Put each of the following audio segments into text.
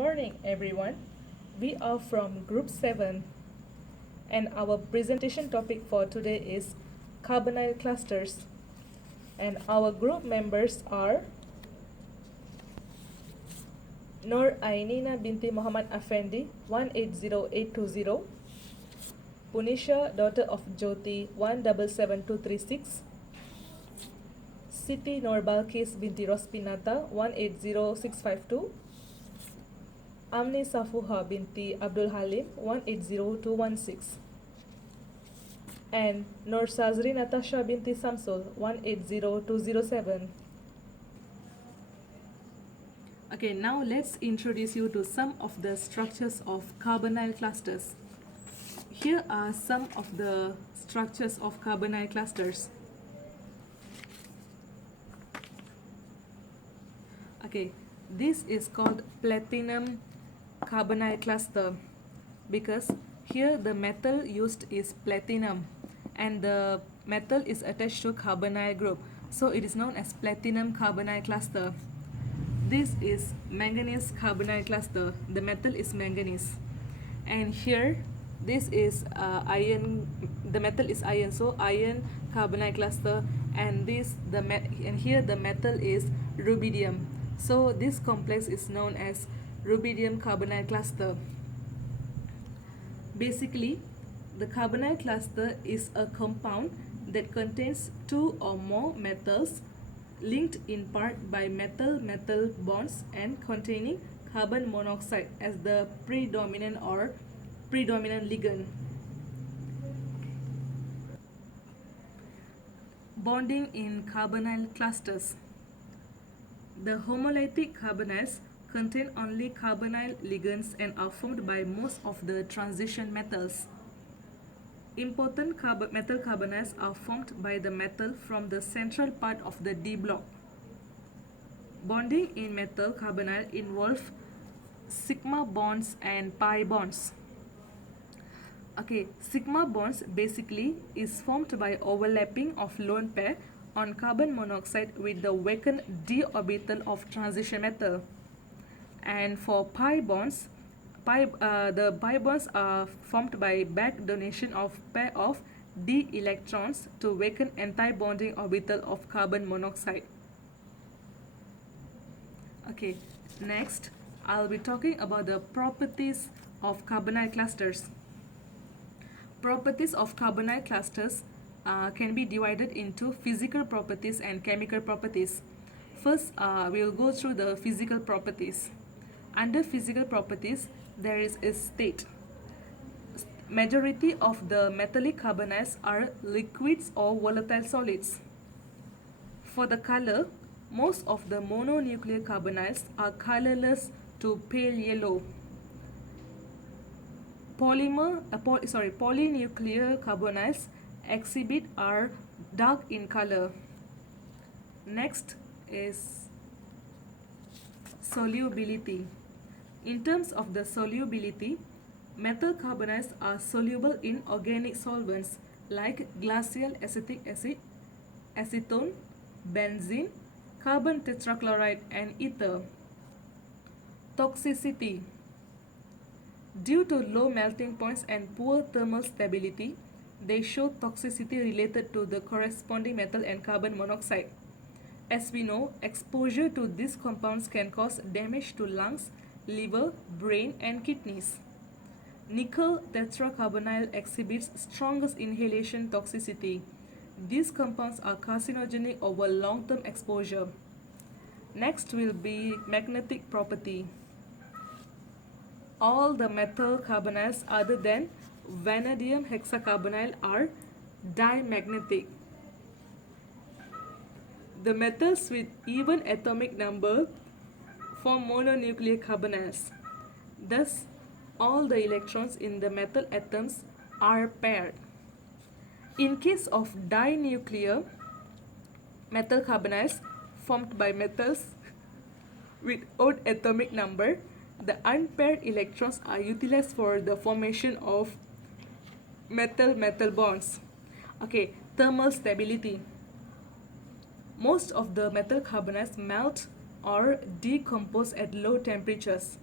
morning, everyone. We are from Group 7, and our presentation topic for today is carbonyl clusters. And our group members are Nur Ainina binti Muhammad Afendi, 180820, Punisha, daughter of Jyoti, 177236, Siti Nur Balkis binti Rospinata, 180652, Amni Safuha binti Abdul Halim, 180216, and Nur Sazri Natasha binti Samsul, 180207. Okay, now let's introduce you to some of the structures of carbonyl clusters. Here are some of the structures of carbonyl clusters. Okay, this is called platinum carbonyl cluster because here the metal used is platinum and the metal is attached to carbonyl group, so it is known as platinum carbonyl cluster. This is manganese carbonyl cluster. The metal is manganese, and here this is iron. The metal is iron, so iron carbonyl cluster, and here the metal is rubidium. So this complex is known as rubidium carbonyl cluster. Basically, the carbonyl cluster is a compound that contains two or more metals linked in part by metal-metal bonds and containing carbon monoxide as the predominant ligand. Bonding in carbonyl clusters. The homolytic carbonyls contain only carbonyl ligands and are formed by most of the transition metals. Important metal carbonyls are formed by the metal from the central part of the D block. Bonding in metal carbonyl involve sigma bonds and pi bonds. Okay, sigma bonds basically is formed by overlapping of lone pair on carbon monoxide with the vacant d orbital of transition metal. And for pi bonds, the pi bonds are formed by back donation of pair of d electrons to vacant anti-bonding orbital of carbon monoxide. Okay, next I'll be talking about the properties of carbonyl clusters. Properties of carbonyl clusters can be divided into physical properties and chemical properties. First, we'll go through the physical properties. Under physical properties, there is a state. Majority of the metallic carbonyls are liquids or volatile solids. For the color, most of the mononuclear carbonyls are colorless to pale yellow. Polynuclear carbonyls exhibit are dark in color. Next is solubility. In terms of the solubility, metal carbonyls are soluble in organic solvents like glacial acetic acid, acetone, benzene, carbon tetrachloride, and ether. Toxicity. Due to low melting points and poor thermal stability, they show toxicity related to the corresponding metal and carbon monoxide. As we know, exposure to these compounds can cause damage to lungs, liver, brain, and kidneys. Nickel tetracarbonyl exhibits strongest inhalation toxicity. These compounds are carcinogenic over long-term exposure. Next will be magnetic property. All the metal carbonyls other than vanadium hexacarbonyl are dimagnetic. The metals with even atomic number form mononuclear carbonyls. Thus, all the electrons in the metal atoms are paired. In case of dinuclear metal carbonyls formed by metals with odd atomic number, the unpaired electrons are utilized for the formation of metal-metal bonds. Okay, thermal stability. Most of the metal carbonyls melt or decompose at low temperatures.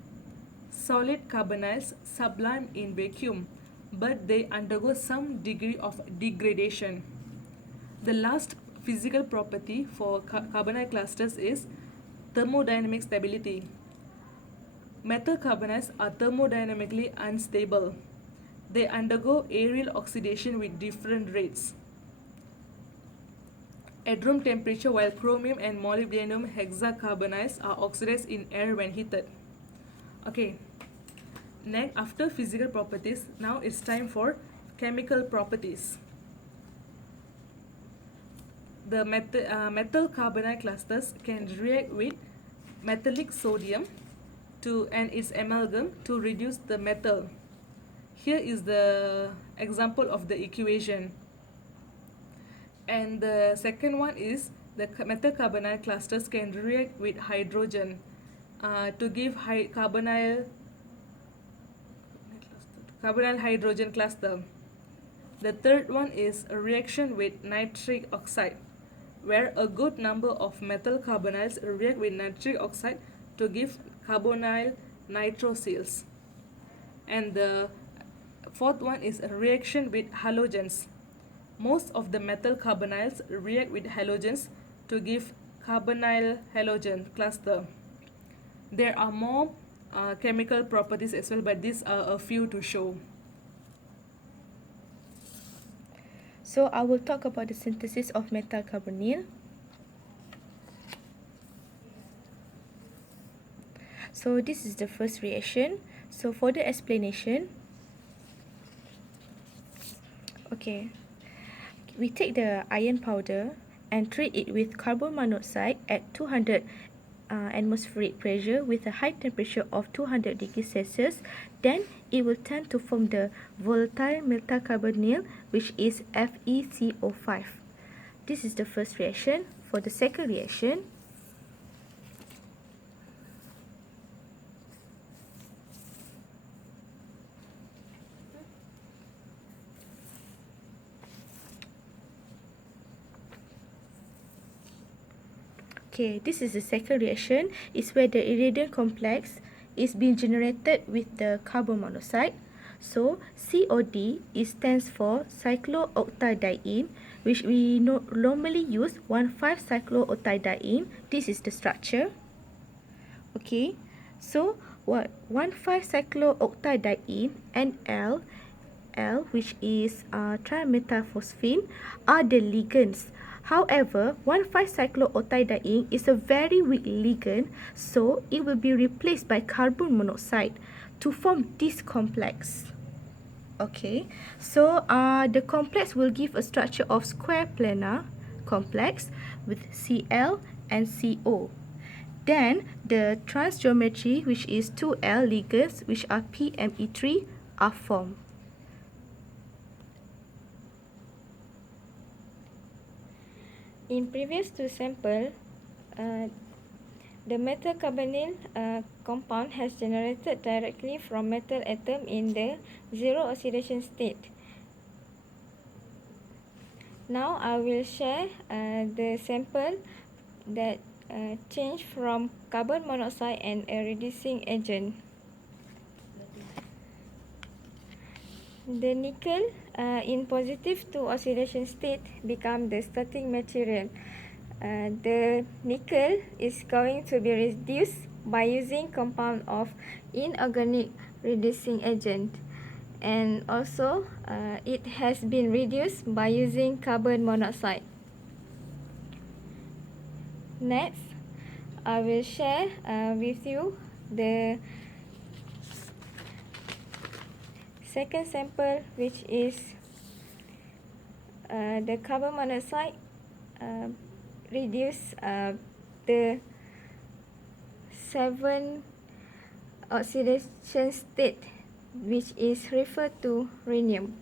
solid carbonyls sublime in vacuum, but they undergo some degree of degradation. The last physical property for carbonyl clusters is thermodynamic stability. Metal carbonyls are thermodynamically unstable. They undergo aerial oxidation with different rates. At room temperature, while chromium and molybdenum hexacarbonyls are oxidized in air when heated. Okay, next, after physical properties, now it's time for chemical properties. The metal carbonyl clusters can react with metallic sodium and its amalgam to reduce the metal. Here is the example of the equation. And the second one is the metal carbonyl clusters can react with hydrogen to give carbonyl hydrogen cluster. The third one is a reaction with nitric oxide, where a good number of metal carbonyls react with nitric oxide to give carbonyl nitrosyls. And the fourth one is a reaction with halogens. Most of the metal carbonyls react with halogens to give carbonyl halogen cluster. There are more chemical properties as well, but these are a few to show. So I will talk about the synthesis of metal carbonyl. So this is the first reaction. So for the explanation, okay, we take the iron powder and treat it with carbon monoxide at 200 atmospheric pressure with a high temperature of 200 degrees Celsius. Then it will tend to form the volatile metal carbonyl, which is FeCO5. This is the first reaction. For the second reaction, okay, this is the second reaction. It's where the iridium complex is being generated with the carbon monoxide. So COD stands for cyclooctadiene, which we normally use 1,5-cyclooctadiene. This is the structure. Okay, so what 1,5-cyclooctadiene and L, which is trimetylphosphine, are the ligands. However, 1,5-cyclooctadiene is a very weak ligand, so it will be replaced by carbon monoxide to form this complex. Okay, so the complex will give a structure of square planar complex with Cl and Co. Then the trans geometry, which is 2L ligands, which are PME3, are formed. In previous two samples, the metal carbonyl compound has generated directly from metal atom in the zero oxidation state. Now I will share the sample that change from carbon monoxide and a reducing agent. The nickel in positive 2 oxidation state become the starting material. The nickel is going to be reduced by using compound of inorganic reducing agent, and also it has been reduced by using carbon monoxide. Next, I will share with you the second sample, which is the carbon monoxide reduce the 7 oxidation state, which is referred to rhenium.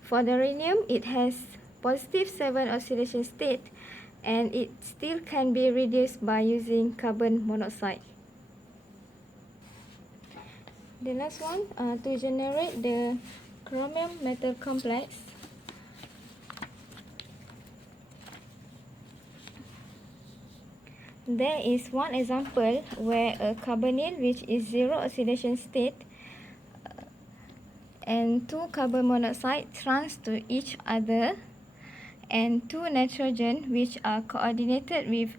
For the rhenium, it has positive 7 oxidation state, and it still can be reduced by using carbon monoxide. The last one, to generate the chromium metal complex, There is one example where a carbonyl, which is zero oxidation state, and two carbon monoxide trans to each other, and two nitrogen, which are coordinated with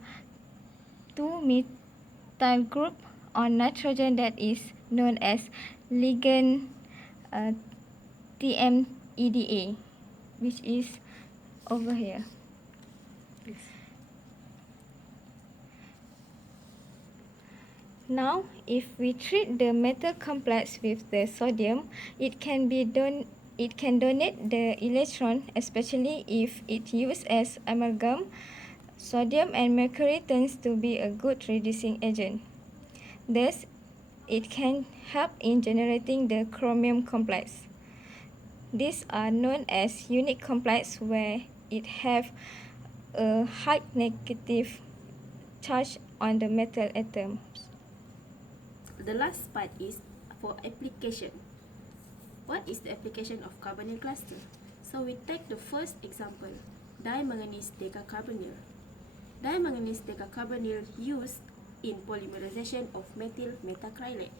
two methyl group on nitrogen, that is known as ligand TMEDA, which is over here. Yes. Now, if we treat the metal complex with the sodium, it can donate the electron, especially if it used as amalgam. Sodium and mercury tends to be a good reducing agent. Thus, it can help in generating the chromium complex. These are known as unique complex, where it have a high negative charge on the metal atoms. The last part is for application. What is the application of carbonyl cluster? So we take the first example, dimanganese decacarbonyl. Dimanganese decacarbonyl used in polymerization of methyl methacrylate.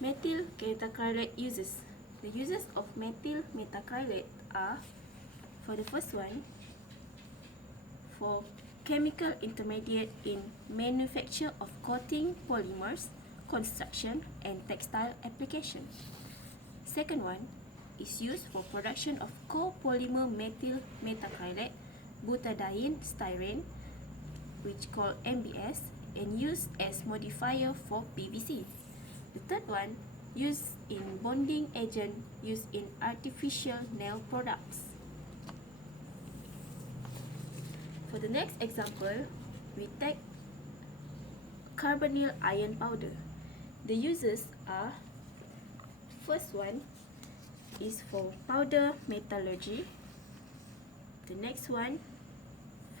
Methyl methacrylate uses. The uses of methyl methacrylate are, for the first one, for chemical intermediate in manufacture of coating polymers, construction and textile application. Second one is used for production of copolymer methyl methacrylate, butadiene styrene, which called MBS, and used as modifier for PVC. The third one, used in bonding agent used in artificial nail products. For the next example, we take carbonyl iron powder. The uses are, first one is for powder metallurgy. The next one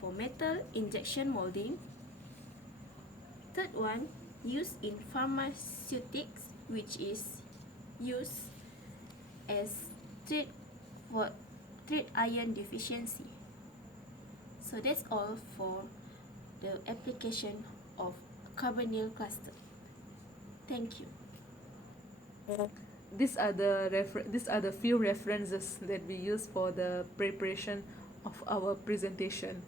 for metal injection molding. Third one, used in pharmaceutics, which is used as treat iron deficiency. So that's all for the application of carbonyl cluster. Thank you. These are the few references that we use for the preparation of our presentation.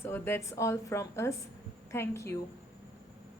So that's all from us. Thank you.